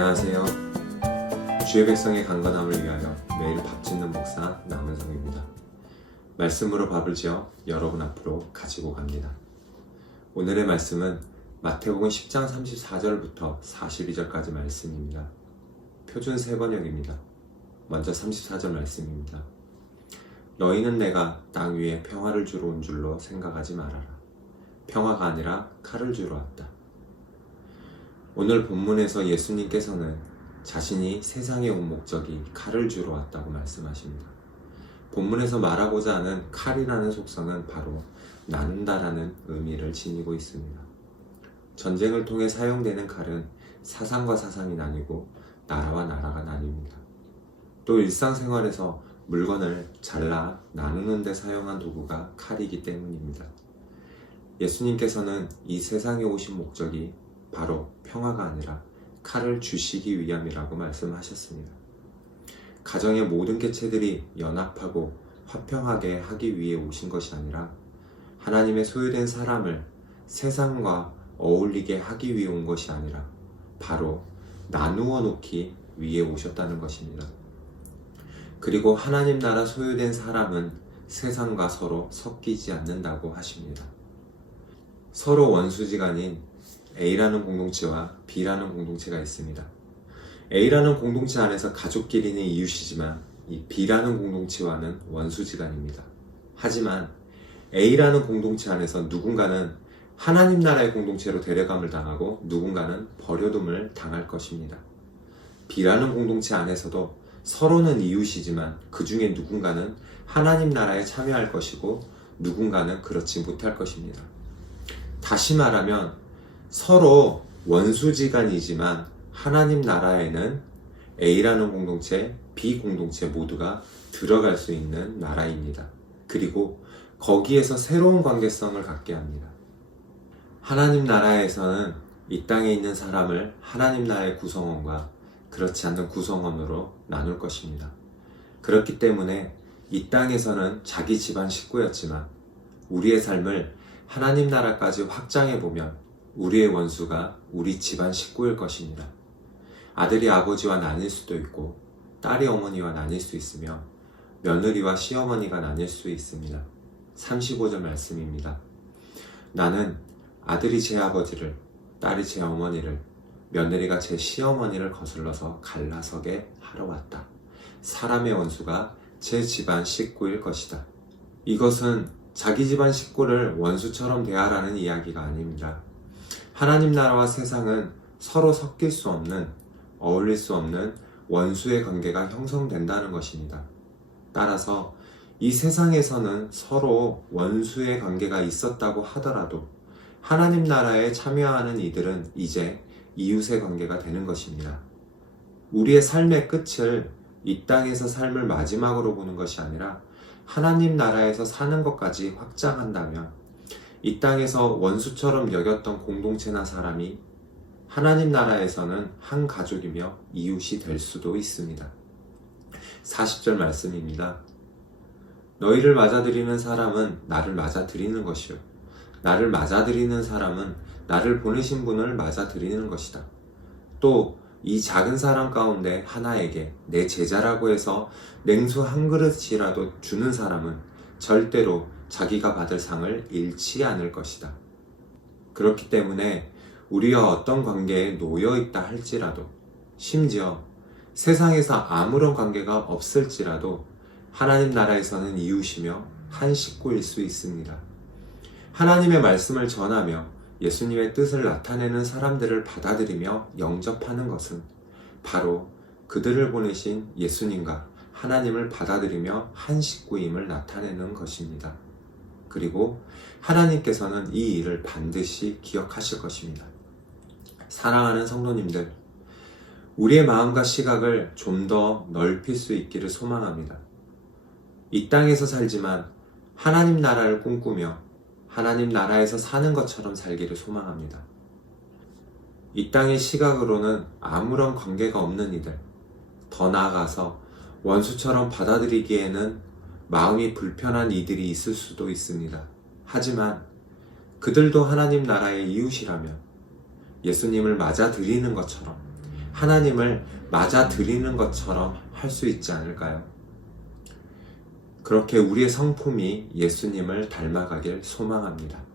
안녕하세요. 주의 백성의 강건함을 위하여 매일 밥 짓는 목사 남은성입니다. 말씀으로 밥을 지어 여러분 앞으로 가지고 갑니다. 오늘의 말씀은 마태복음 10장 34절부터 42절까지 말씀입니다. 표준 세번역입니다. 먼저 34절 말씀입니다. 너희는 내가 땅 위에 평화를 주러 온 줄로 생각하지 말아라. 평화가 아니라 칼을 주러 왔다. 오늘 본문에서 예수님께서는 자신이 세상에 온 목적이 칼을 주러 왔다고 말씀하십니다. 본문에서 말하고자 하는 칼이라는 속성은 바로 나눈다라는 의미를 지니고 있습니다. 전쟁을 통해 사용되는 칼은 사상과 사상이 나뉘고 나라와 나라가 나뉩니다. 또 일상생활에서 물건을 잘라 나누는 데 사용한 도구가 칼이기 때문입니다. 예수님께서는 이 세상에 오신 목적이 바로 평화가 아니라 칼을 주시기 위함이라고 말씀하셨습니다. 가정의 모든 개체들이 연합하고 화평하게 하기 위해 오신 것이 아니라 하나님의 소유된 사람을 세상과 어울리게 하기 위해 온 것이 아니라 바로 나누어 놓기 위해 오셨다는 것입니다. 그리고 하나님 나라 소유된 사람은 세상과 서로 섞이지 않는다고 하십니다. 서로 원수지간인 A라는 공동체와 B라는 공동체가 있습니다. A라는 공동체 안에서 가족끼리는 이웃이지만 이 B라는 공동체와는 원수지간입니다. 하지만 A라는 공동체 안에서 누군가는 하나님 나라의 공동체로 데려감을 당하고 누군가는 버려둠을 당할 것입니다. B라는 공동체 안에서도 서로는 이웃이지만 그 중에 누군가는 하나님 나라에 참여할 것이고 누군가는 그렇지 못할 것입니다. 다시 말하면 서로 원수지간이지만 하나님 나라에는 A라는 공동체, B 공동체 모두가 들어갈 수 있는 나라입니다. 그리고 거기에서 새로운 관계성을 갖게 합니다. 하나님 나라에서는 이 땅에 있는 사람을 하나님 나라의 구성원과 그렇지 않는 구성원으로 나눌 것입니다. 그렇기 때문에 이 땅에서는 자기 집안 식구였지만 우리의 삶을 하나님 나라까지 확장해보면 우리의 원수가 우리 집안 식구일 것입니다. 아들이 아버지와 나뉠 수도 있고 딸이 어머니와 나뉠 수 있으며 며느리와 시어머니가 나뉠 수 있습니다. 35절 말씀입니다. 나는 아들이 제 아버지를, 딸이 제 어머니를, 며느리가 제 시어머니를 거슬러서 갈라서게 하러 왔다. 사람의 원수가 제 집안 식구일 것이다. 이것은 자기 집안 식구를 원수처럼 대하라는 이야기가 아닙니다. 하나님 나라와 세상은 서로 섞일 수 없는, 어울릴 수 없는 원수의 관계가 형성된다는 것입니다. 따라서 이 세상에서는 서로 원수의 관계가 있었다고 하더라도 하나님 나라에 참여하는 이들은 이제 이웃의 관계가 되는 것입니다. 우리의 삶의 끝을 이 땅에서 삶을 마지막으로 보는 것이 아니라 하나님 나라에서 사는 것까지 확장한다면 이 땅에서 원수처럼 여겼던 공동체나 사람이 하나님 나라에서는 한 가족이며 이웃이 될 수도 있습니다. 40절 말씀입니다. 너희를 맞아들이는 사람은 나를 맞아들이는 것이요 나를 맞아들이는 사람은 나를 보내신 분을 맞아들이는 것이다. 또 이 작은 사람 가운데 하나에게 내 제자라고 해서 냉수 한 그릇이라도 주는 사람은 절대로 자기가 받을 상을 잃지 않을 것이다. 그렇기 때문에 우리와 어떤 관계에 놓여 있다 할지라도 심지어 세상에서 아무런 관계가 없을지라도 하나님 나라에서는 이웃이며 한 식구일 수 있습니다. 하나님의 말씀을 전하며 예수님의 뜻을 나타내는 사람들을 받아들이며 영접하는 것은 바로 그들을 보내신 예수님과 하나님을 받아들이며 한 식구임을 나타내는 것입니다. 그리고 하나님께서는 이 일을 반드시 기억하실 것입니다. 사랑하는 성도님들, 우리의 마음과 시각을 좀 더 넓힐 수 있기를 소망합니다. 이 땅에서 살지만 하나님 나라를 꿈꾸며 하나님 나라에서 사는 것처럼 살기를 소망합니다. 이 땅의 시각으로는 아무런 관계가 없는 이들, 더 나아가서 원수처럼 받아들이기에는 마음이 불편한 이들이 있을 수도 있습니다. 하지만 그들도 하나님 나라의 이웃이라면 예수님을 맞아들이는 것처럼 하나님을 맞아들이는 것처럼 할 수 있지 않을까요? 그렇게 우리의 성품이 예수님을 닮아가길 소망합니다.